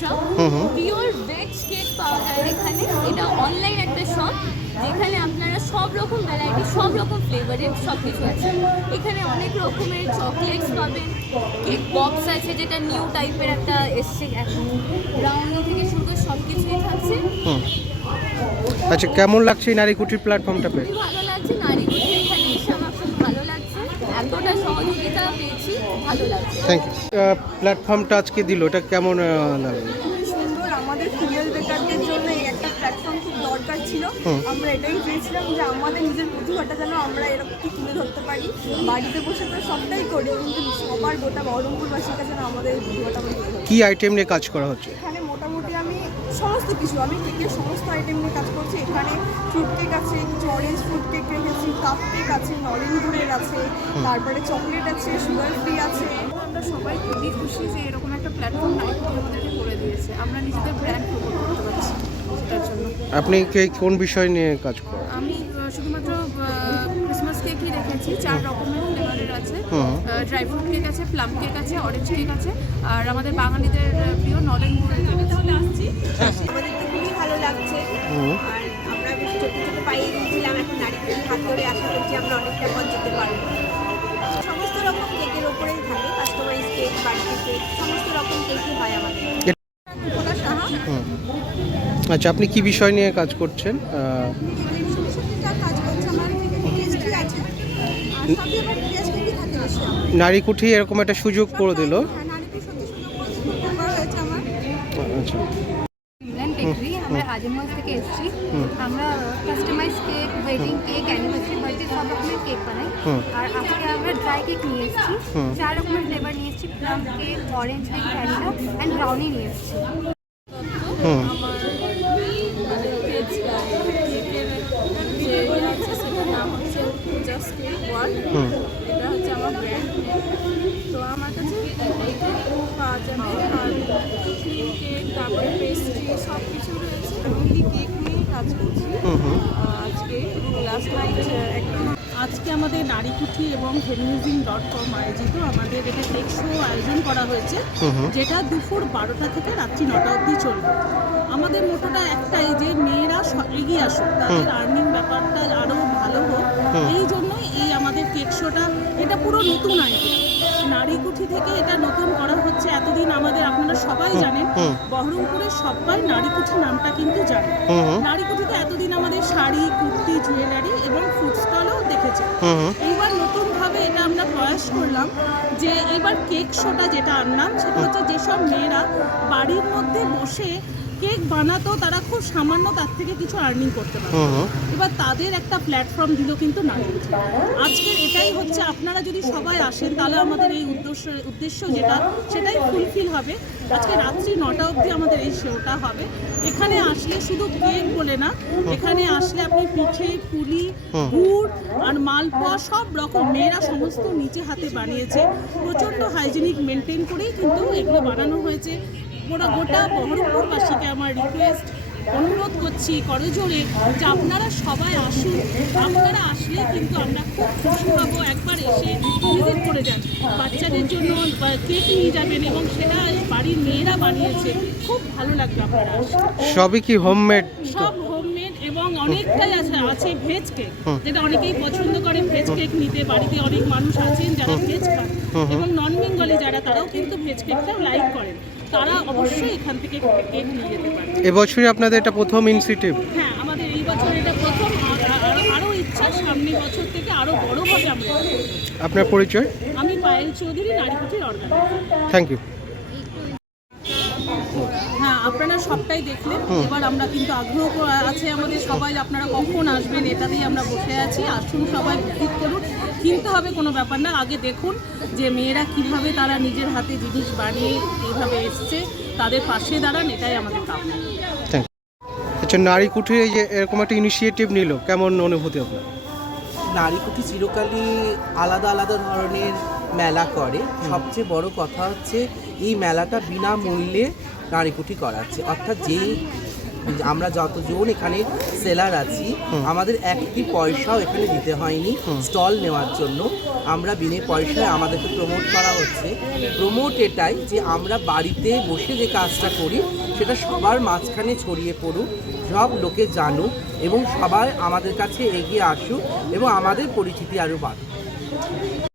Shop. Pure veg cake পাওয়া যায় এখানে। এটা অনলাইন একটা শপ যেখানে আপনারা সব রকম ভ্যারাইটি সব রকম ফ্লেভারের সব কিছু আছে। এখানে অনেক রকমের চকলেটস পাবেন কেক বক্স আছে যেটা নিউ টাইপের একটা এসছে এখন। ব্রাউনি থেকে শুরু করে সব কিছুই থাকছে আচ্ছা কেমন লাগছে এই নারীকুঠির প্ল্যাটফর্মটা পেয়ে? ভালো লাগছে নারীগুলো এখানে এসে আমার খুব ভালো লাগছে। এতটা সহযোগিতা পেয়েছি ভালো লাগছে। থ্যাংক ইউ প্ল্যাটফর্মটা আজকে দিল এটা কেমন লাগল? খুবই সুন্দর আমাদের ফিমেল বেকারদের জন্য এই একটা প্ল্যাটফর্ম খুব দরকার ছিল। আমরা এটাই চেয়েছিলাম যে আমাদের নিজের প্রতিভাটা যেন আমরা এরকম তুলে ধরতে পারি। বাড়িতে বসে তো সবটাই করি কিন্তু সবার গোটা বহরমপুরবাসীর কাছে যেন আমাদের প্রতিভাটা কি আইটেম নিয়ে কাজ করা হচ্ছে? এখানে মোটামুটি আমি সমস্ত কিছু আমি কেকের সমস্ত আইটেম নিয়ে কাজ করছি। এখানে ফ্রুট কেক আছে কিছু অরেঞ্জ ফ্রুট কেক রেখেছি কাপ কেক আছে নলেন গুড়ের আছে তারপরে চকলেট আছে সুগার ফ্রি আছে। আমরা সবাই খুবই খুশি যে এরকম একটা প্ল্যাটফর্ম নাইকি আমাদেরকে করে দিয়েছে। আমরা নিজেদের ব্র্যান্ড প্রমোট করতে পারছি সেটার জন্য। আপনি কে- কোন বিষয় নিয়ে কাজ করেন? আমি শুধুমাত্র ক্রিসমাস কেকই রেখেছি চার রকমের ফ্লেভারের আছে। ড্রাই ফ্রুট কেক আছে প্লাম কেক আছে অরেঞ্জ কেক আছে আর আমাদের বাঙালিদের প্রিয় নলেন গুড়ের কেক আছে। আসছি। আমাদের তো খুবই ভালো লাগছে। আর আমরা বেশ ছোট ছোট পাইয়ে দিয়েছিলাম এখন নারীদের হাত ধরে আশা করছি আমরা অনেকটা পথ যেতে পারব। সমস্ত রকম কেকই হয় আমাদের। ভোলা সাহা। হুম। আচ্ছা আপনি কি বিষয় নিয়ে কাজ করছেন? নারী। নারীকুঠি এরকম একটা সুযোগ করে দিল। হ্যাঁ, আচ্ছা। আমরা আজিমগঞ্জ থেকে এসেছি। আমরা customize cake wedding cake anniversary birthday সব রকমের কেক বানাই। আর আজকে আমরা ড্রাই কেক নিয়ে এসেছি। চার রকমের ফ্লেভার নিয়ে এসেছি। Plum cake orange cake vanilla and brownie নিয়ে এসেছি। আমার পেজ কেকের যে আছে সেটার নাম হচ্ছে পূজাস কেক ওয়ার্ল্ড এটা হচ্ছে আমার ব্র্যান্ড তো আমার কাছে পাওয়া যাবে। আর কেক তারপরে পেস্ট্রি সব কাজ করছি। আজকে লাস্ট নাইট একদম আজকে আমাদের নারীকুঠি এবং ফেমিনিজিং ডট কম আয়োজিত আমাদের এটা কেক শো আয়োজন করা হয়েছে। যেটা দুপুর বারোটা থেকে রাত্রি নটা অবধি চলবে। আমাদের মোটোটা একটাই যে মেয়েরা এগিয়ে আসুক তাদের আর্নিং ব্যাপারটা আরও ভালো হোক এই জন্যই এই আমাদের কেক শোটা এটা পুরো নতুন আইডিয়া নারীকুঠি থেকে এটা নতুন করা হচ্ছে এতদিন আমাদের আপনারা সবাই জানেন বহরমপুরের সবাই নারীকুঠি নামটা কিন্তু জানে নারীকুঠিতে এতদিন আমাদের শাড়ি কুর্তি জুয়েলারি এবং ফুড স্টলও দেখেছে হুম। নতুন ভাবে এটা আমরা প্রয়াস করলাম যে এবার কেক শোটা যেটা আনলাম সেটা হচ্ছে যেসব মেয়েরা বাড়ির মধ্যে বসে কেক বানাতো তারা খুব সামান্য তার থেকে কিছু আর্নিং করতে পারে এবার তাদের একটা প্ল্যাটফর্ম দিল কিন্তু নারীকুঠি আজকের এটাই হচ্ছে আপনারা যদি সবাই আসেন তাহলে আমাদের এই উদ্দেশ্য উদ্দেশ্য যেটা সেটাই ফুলফিল হবে। আজকে রাত্রি নটা অবধি আমাদের এই শোটা হবে। এখানে আসলে শুধু কেক বলে না এখানে আসলে আপনি পিঠে পুলি। গুড় আর মালপোয়া সব রকম মেয়েরা সমস্ত নিচে হাতে বানিয়েছে। প্রচণ্ড হাইজিনিক মেনটেন করেই কিন্তু এগুলো বানানো হয়েছে। গোটা গোটা বহরমপুরবাসীকে আমার রিকোয়েস্ট অনুরোধ করছি করজোরে যে আপনারা সবাই আসুন। আপনারা আসলে কিন্তু আমরা খুব খুশি হব একবার এসে ভিজিট করে যান। বাচ্চাদের জন্য কেক নিয়ে যাবেন এবং সেটা বাড়ির মেয়েরা বানিয়েছে। খুব ভালো লাগবে আপনারা সবই কি হোমমেড সব হোমমেড এবং অনেকটাই আছে আছে ভেজ কেক যেটা অনেকেই পছন্দ করে ভেজ কেক নিতে। বাড়িতে অনেক মানুষ আছেন যারা ভেজ খান। এবং নন বেঙ্গলি যারা তারাও কিন্তু ভেজ কেকটা লাইক করেন। তারা অবশ্যই এখান থেকে কেক নিয়ে যেতে পারে এবছরই আপনাদের এটা প্রথম ইনিশিয়েটিভ হ্যাঁ আমাদের এই বছর এটা প্রথম আর- আর- আরও ইচ্ছা সামনের বছর থেকে আরও হবে আমরা আপনার পরিচয়? আমি Payel Chowdhury Narikutir organiser thank you দেখলেন। এবার আমরা কিন্তু আগ্রহ আছে আমাদের সবাই আপনারা কখন আসবেন এটাতেই আমরা বসে আছি। আসুন সবাই ভিজিট করুন। কিনতে হবে কোনো ব্যাপার না আগে দেখুন যে মেয়েরা কীভাবে তারা নিজের হাতে জিনিস বানিয়ে এইভাবে এসছে তাদের পাশে দাঁড়ান এটাই আমাদের থ্যাংক আচ্ছা নারীকুঠির এই যে এরকম একটা ইনিশিয়েটিভ নিল কেমন অনুভূতি আপনার? নারীকুঠি চিরকালই আলাদা আলাদা ধরনের মেলা করে। সবচেয়ে বড় কথা হচ্ছে এই মেলাটা বিনামূল্যে নারীকুঠি করাচ্ছে। অর্থাৎ যেই আমরা যতজন এখানে সেলার আছি আমাদের একটি পয়সাও এখানে দিতে হয়নি স্টল নেওয়ার জন্য। আমরা বিনে পয়সায় আমাদেরকে প্রমোট করা হচ্ছে। প্রমোট এটাই যে আমরা বাড়িতে বসে যে কাজটা করি সেটা সবার মাঝখানে ছড়িয়ে পড়ুক সব লোকে জানুক এবং সবাই আমাদের কাছে এগিয়ে আসুক এবং আমাদের পরিচিতি আরও বাড়ুক।